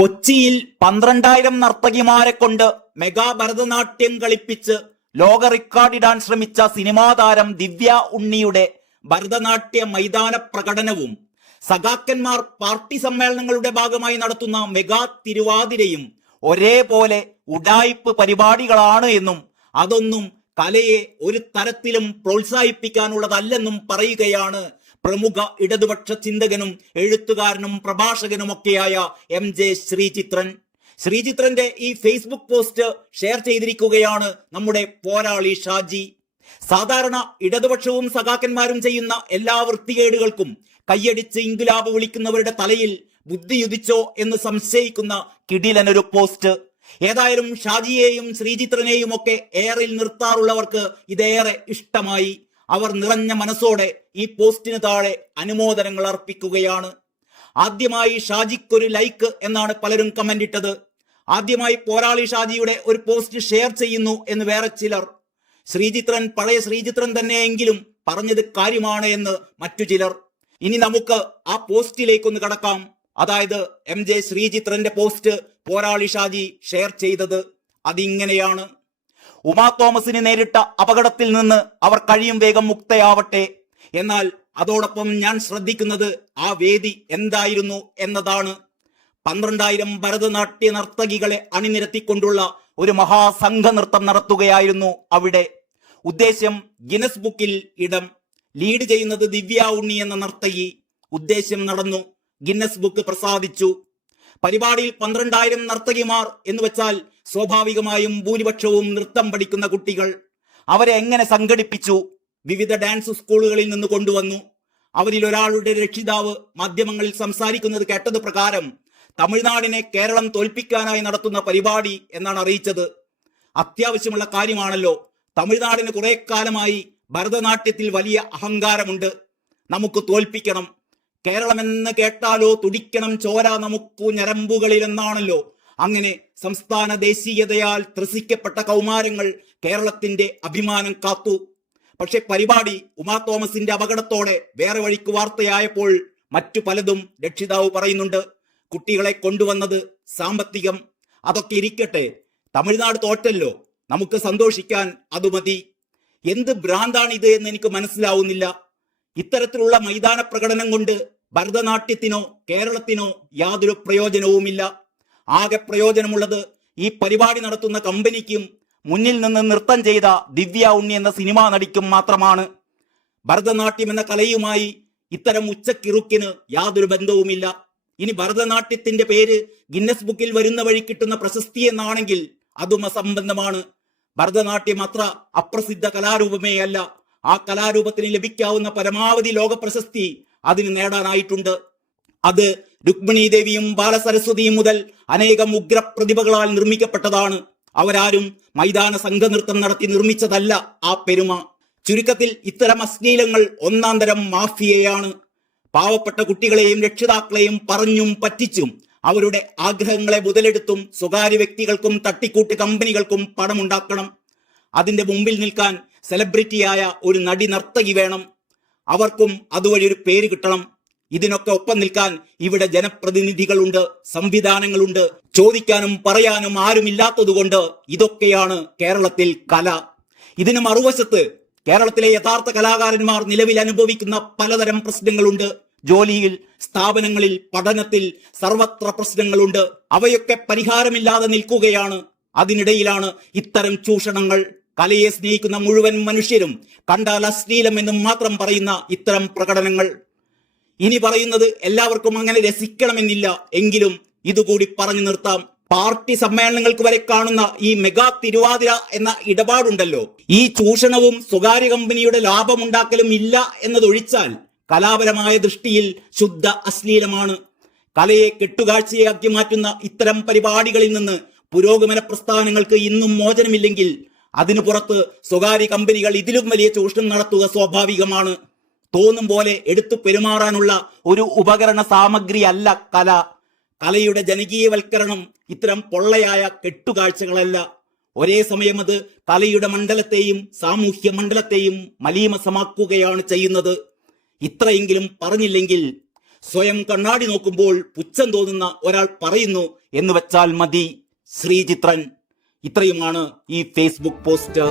കൊച്ചിയിൽ 12,000 നർത്തകിമാരെ കൊണ്ട് മെഗാ ഭരതനാട്യം കളിപ്പിച്ച് ലോക റെക്കോർഡിടാൻ ശ്രമിച്ച സിനിമാ താരം ദിവ്യ ഉണ്ണിയുടെ ഭരതനാട്യ മൈതാന പ്രകടനവും സഖാക്കന്മാർ പാർട്ടി സമ്മേളനങ്ങളുടെ ഭാഗമായി നടത്തുന്ന മെഗാ തിരുവാതിരയും ഒരേപോലെ ഉഡായിപ്പ് പരിപാടികളാണ് എന്നും അതൊന്നും കലയെ ഒരു തരത്തിലും പ്രോത്സാഹിപ്പിക്കാനുള്ളതല്ലെന്നും പറയുകയാണ് പ്രമുഖ ഇടതുപക്ഷ ചിന്തകനും എഴുത്തുകാരനും പ്രഭാഷകനുമൊക്കെയായ MJ ശ്രീചിത്രൻ. ശ്രീചിത്രന്റെ ഈ ഫേസ്ബുക്ക് പോസ്റ്റ് ഷെയർ ചെയ്തിരിക്കുകയാണ് നമ്മുടെ പോരാളി ഷാജി. സാധാരണ ഇടതുപക്ഷവും സഖാക്കന്മാരും ചെയ്യുന്ന എല്ലാ വൃത്തികേടുകൾക്കും കയ്യടിച്ച് ഇൻകുലാബ് വിളിക്കുന്നവരുടെ തലയിൽ ബുദ്ധിയുദിച്ചോ എന്ന് സംശയിക്കുന്ന കിടിലനൊരു പോസ്റ്റ്. ഏതായാലും ഷാജിയെയും ശ്രീചിത്രനെയും ഒക്കെ എയറിൽ നിർത്താറുള്ളവർക്ക് ഇതേറെ ഇഷ്ടമായി. അവർ നിറഞ്ഞ മനസ്സോടെ ഈ പോസ്റ്റിന് താഴെ അനുമോദനങ്ങൾ അർപ്പിക്കുകയാണ്. ആദ്യമായി ഷാജിക്കൊരു ലൈക്ക് എന്നാണ് പലരും കമന്റ് ഇട്ടത്. ആദ്യമായി പോരാളി ഷാജിയുടെ ഒരു പോസ്റ്റ് ഷെയർ ചെയ്യുന്നു എന്ന് വേറെ ചിലർ. ശ്രീചിത്രൻ പഴയ ശ്രീചിത്രൻ തന്നെയെങ്കിലും പറഞ്ഞത് കാര്യമാണ് എന്ന് മറ്റു ചിലർ. ഇനി നമുക്ക് ആ പോസ്റ്റിലേക്കൊന്ന് കടക്കാം. അതായത് MJ ശ്രീചിത്രന്റെ പോസ്റ്റ് പോരാളി ഷാജി ഷെയർ ചെയ്തത് അതിങ്ങനെയാണ്: ഉമാ തോമസിന് നേരിട്ട അപകടത്തിൽ നിന്ന് അവർ കഴിയും വേഗം മുക്തയാവട്ടെ. എന്നാൽ അതോടൊപ്പം ഞാൻ ശ്രദ്ധിക്കുന്നത് ആ വേദി എന്തായിരുന്നു എന്നതാണ്. 12,000 ഭരതനാട്യ നർത്തകികളെ അണിനിരത്തിക്കൊണ്ടുള്ള ഒരു മഹാസംഘ നൃത്തം നടത്തുകയായിരുന്നു അവിടെ. ഉദ്ദേശ്യം ഗിന്നസ് ബുക്കിൽ ഇടം. ലീഡ് ചെയ്യുന്നത് ദിവ്യ ഉണ്ണി എന്ന നർത്തകി. ഉദ്ദേശ്യം നടന്നു, ഗിന്നസ് ബുക്ക് പ്രസാദിച്ചു. പരിപാടിയിൽ 12,000 നർത്തകിമാർ എന്ന് വെച്ചാൽ സ്വാഭാവികമായും ഭൂരിപക്ഷവും നൃത്തം പഠിക്കുന്ന കുട്ടികൾ. അവരെ എങ്ങനെ സംഘടിപ്പിച്ചു? വിവിധ ഡാൻസ് സ്കൂളുകളിൽ നിന്ന് കൊണ്ടുവന്നു. അവരിൽ ഒരാളുടെ രക്ഷിതാവ് മാധ്യമങ്ങളിൽ സംസാരിക്കുന്നത് കേട്ടത് പ്രകാരം തമിഴ്നാടിനെ കേരളം തോൽപ്പിക്കാനായി നടത്തുന്ന പരിപാടി എന്നാണ് അറിയിച്ചത്. അത്യാവശ്യമുള്ള കാര്യമാണല്ലോ. തമിഴ്നാടിന് കുറെ കാലമായി ഭരതനാട്യത്തിൽ വലിയ അഹങ്കാരമുണ്ട്. നമുക്ക് തോൽപ്പിക്കണം. കേരളമെന്ന് കേട്ടാലോ തുടിക്കണം ചോര നമുക്കു ഞരമ്പുകളിൽ എന്നാണല്ലോ. അങ്ങനെ സംസ്ഥാന ദേശീയതയാൽ ത്രസിക്കപ്പെട്ട കൗമാരങ്ങൾ കേരളത്തിന്റെ അഭിമാനം കാത്തു. പക്ഷെ പരിപാടി ഉമാ തോമസിന്റെ അപകടത്തോടെ വേറെ വഴിക്ക് വാർത്തയായപ്പോൾ മറ്റു പലതും രക്ഷിതാവ് പറയുന്നുണ്ട്. കുട്ടികളെ കൊണ്ടുവന്നത് സാമ്പത്തികം. അതൊക്കെ ഇരിക്കട്ടെ, തമിഴ്നാട് തോറ്റല്ലോ, നമുക്ക് സന്തോഷിക്കാൻ അത് മതി. എന്ത് ഭ്രാന്താണിത് എന്ന് എനിക്ക് മനസ്സിലാവുന്നില്ല. ഇത്തരത്തിലുള്ള മൈതാന പ്രകടനം കൊണ്ട് ഭരതനാട്യത്തിനോ കേരളത്തിനോ യാതൊരു പ്രയോജനവുമില്ല. ആകെ പ്രയോജനമുള്ളത് ഈ പരിപാടി നടത്തുന്ന കമ്പനിക്കും മുന്നിൽ നിന്ന് നൃത്തം ചെയ്ത ദിവ്യ ഉണ്ണി എന്ന സിനിമാ നടിക്കും മാത്രമാണ്. ഭരതനാട്യം എന്ന കലയുമായി ഇത്തരം ഉച്ചക്കിറുക്കിന് യാതൊരു ബന്ധവുമില്ല. ഇനി ഭരതനാട്യത്തിന്റെ പേര് ഗിന്നസ് ബുക്കിൽ വരുന്ന വഴി കിട്ടുന്ന പ്രശസ്തി എന്നാണെങ്കിൽ അതും അസംബന്ധമാണ്. ഭരതനാട്യം അത്ര അപ്രസിദ്ധ കലാരൂപമേ അല്ല. ആ കലാരൂപത്തിന് ലഭിക്കാവുന്ന പരമാവധി ലോക പ്രശസ്തി അതിന് നേടാനായിട്ടുണ്ട്. അത് രുക്മിണി ദേവിയും ബാലസരസ്വതിയും മുതൽ അനേകം ഉഗ്രപ്രതിഭകളാൽ നിർമ്മിക്കപ്പെട്ടതാണ്. അവരാരും മൈതാന സംഘനൃത്തം നടത്തി നിർമ്മിച്ചതല്ല ആ പെരുമ. ചുരുക്കത്തിൽ ഇത്തരം അശ്ലീലങ്ങൾ ഒന്നാം തരം മാഫിയയാണ്. പാവപ്പെട്ട കുട്ടികളെയും രക്ഷിതാക്കളെയും പറഞ്ഞും പറ്റിച്ചും അവരുടെ ആഗ്രഹങ്ങളെ മുതലെടുത്തും സ്വകാര്യ വ്യക്തികൾക്കും തട്ടിക്കൂട്ട് കമ്പനികൾക്കും പണമുണ്ടാക്കണം. അതിന്റെ മുമ്പിൽ നിൽക്കാൻ സെലിബ്രിറ്റിയായ ഒരു നടി നർത്തകി വേണം. അവർക്കും അതുവഴി ഒരു പേര് കിട്ടണം. ഇതിനൊക്കെ ഒപ്പം നിൽക്കാൻ ഇവിടെ ജനപ്രതിനിധികളുണ്ട്, സംവിധാനങ്ങളുണ്ട്. ചോദിക്കാനും പറയാനും ആരുമില്ലാത്തതുകൊണ്ട് ഇതൊക്കെയാണ് കേരളത്തിൽ കല. ഇതിന് മറുവശത്ത് കേരളത്തിലെ യഥാർത്ഥ കലാകാരന്മാർ നിലവിൽ അനുഭവിക്കുന്ന പലതരം പ്രശ്നങ്ങളുണ്ട്. ജോലിയിൽ, സ്ഥാപനങ്ങളിൽ, പഠനത്തിൽ സർവത്ര പ്രശ്നങ്ങളുണ്ട്. അവയൊക്കെ പരിഹാരമില്ലാതെ നിൽക്കുകയാണ്. അതിനിടയിലാണ് ഇത്തരം ചൂഷണങ്ങൾ. കലയെ സ്നേഹിക്കുന്ന മുഴുവൻ മനുഷ്യരും കണ്ടാൽ അശ്ലീലം എന്നും മാത്രം പറയുന്ന ഇത്തരം പ്രകടനങ്ങൾ. ഇനി പറയുന്നത് എല്ലാവർക്കും അങ്ങനെ രസിക്കണമെന്നില്ല. എങ്കിലും ഇതുകൂടി പറഞ്ഞു നിർത്താം. പാർട്ടി സമ്മേളനങ്ങൾക്ക് വരെ കാണുന്ന ഈ മെഗാ തിരുവാതിര എന്ന ഇടപാടുണ്ടല്ലോ, ഈ ചൂഷണവും സ്വകാര്യ കമ്പനിയുടെ ലാഭമുണ്ടാക്കലും ഇല്ല എന്നതൊഴിച്ചാൽ കലാപരമായ ദൃഷ്ടിയിൽ ശുദ്ധ അശ്ലീലമാണ്. കലയെ കെട്ടുകാഴ്ചയാക്കി മാറ്റുന്ന ഇത്തരം പരിപാടികളിൽ നിന്ന് പുരോഗമന പ്രസ്ഥാനങ്ങൾക്ക് ഇന്നും മോചനമില്ലെങ്കിൽ അതിനു പുറത്ത് സ്വകാര്യ കമ്പനികൾ ഇതിലും വലിയ ചൂഷണം നടത്തുക സ്വാഭാവികമാണ്. തോന്നും പോലെ എടുത്തു പെരുമാറാനുള്ള ഒരു ഉപകരണ സാമഗ്രി അല്ല കല. കലയുടെ ജനകീയവൽക്കരണം ഇത്തരം പൊള്ളയായ കെട്ടുകാഴ്ചകളല്ല. ഒരേ സമയം അത് കലയുടെ മണ്ഡലത്തെയും സാമൂഹ്യ മണ്ഡലത്തെയും മലീമസമാക്കുകയാണ് ചെയ്യുന്നത്. ഇത്രയെങ്കിലും പറഞ്ഞില്ലെങ്കിൽ സ്വയം കണ്ണാടി നോക്കുമ്പോൾ പുച്ഛം തോന്നുന്ന ഒരാൾ പറയുന്നു എന്ന് വെച്ചാൽ മതി. ശ്രീചിത്രൻ. ഇത്രയുമാണ് ഈ ഫേസ്ബുക്ക് പോസ്റ്റ്.